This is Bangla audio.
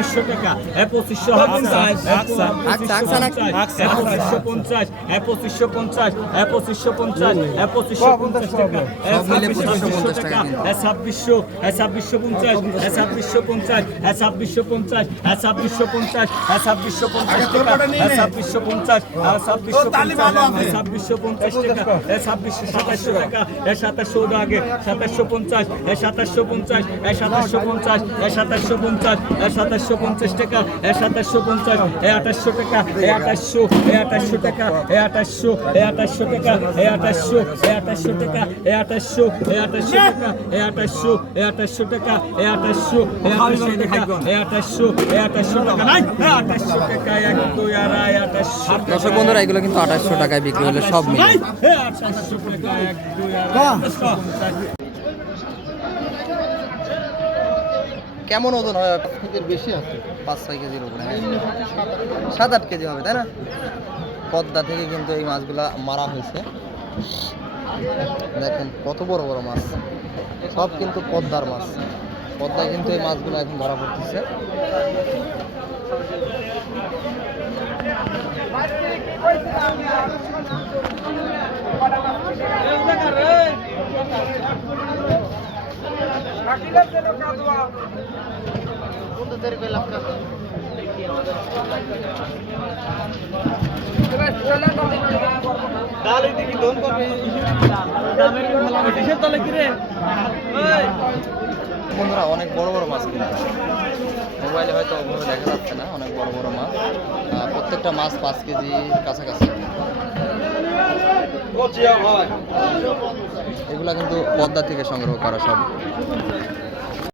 পঁচিশশো টাকা এ পঁচিশশো পঞ্চাশ এ পঁচিশশো পঞ্চাশ এ পঁচিশশো পঞ্চাশ এ পঁচিশশো পঞ্চাশ এ পঁচিশশো পঞ্চাশ টাকা এ ছাব্বিশশো টাকা এ ছাব্বিশশো এ ছাব্বিশশো পঞ্চাশ এ ছাব্বিশশো পঞ্চাশ এ ছাব্বিশশো পঞ্চাশ এ ছাব্বিশশো পঞ্চাশ এ ছাব্বিশশো পঞ্চাশ টাকা এ ছাব্বিশশো পঞ্চাশ এ ছাব্বিশশো পঞ্চাশ এ ছাব্বিশশো পঞ্চাশ টাকা এ ছাব্বিশশো সাতাশশো টাকা এ সাতাশশো আগে সাতাশশো পঞ্চাশ এ সাতাশশো পঞ্চাশ এ সাতাশশো পঞ্চাশ এ সাতাশশো পঞ্চাশ এ সাতাশশো পঞ্চাশ টাকা এ সাতাশশো পঞ্চাশ এ আঠাশশো টাকা এ আঠাশশো এ আঠাশশো টাকা এ আঠাশশো এ আঠাশশো টাকা এ আঠাশশো এ আঠাশশো টাকা এ আঠাশশো এ আঠাশশো টাকা এ আঠাশশো এ আঠাশশো টাকা এ আঠাশশো এ আঠাশশো টাকা এ আঠাশশো এ আঠাশশো টাকা নাই আঠাশশো টাকা এক দুই আড়াই আঠাশশো দর্শক বন্ধুরা এগুলো কিন্তু আঠাশশো টাকায় বিক্রি হলে সব মিলে আঠাশশো টাকা এক দুই আড়াই কেমন ওজন? হয় বেশি আছে। পাঁচ ছয় কেজির উপরে হ্যাঁ। সাত আট কেজি হবে তাই না? পদ্মা থেকে কিন্তু এই মাছগুলা মারা হয়েছে। দেখেন কত বড় বড় মাছ। সব কিন্তু পদ্মার মাছ। পদ্মায় কিন্তু এই মাছগুলো এখন ধরা পড়তেছে। বন্ধুরা অনেক বড় বড় মাছ কিন্তু মোবাইলে হয়তো ওভাবে দেখা যাচ্ছে না অনেক বড় বড় মাছ। প্রত্যেকটা মাছ পাঁচ কেজি কাছাকাছি। এগুলা কিন্তু পদ্মা থেকে সংগ্রহ করা সব।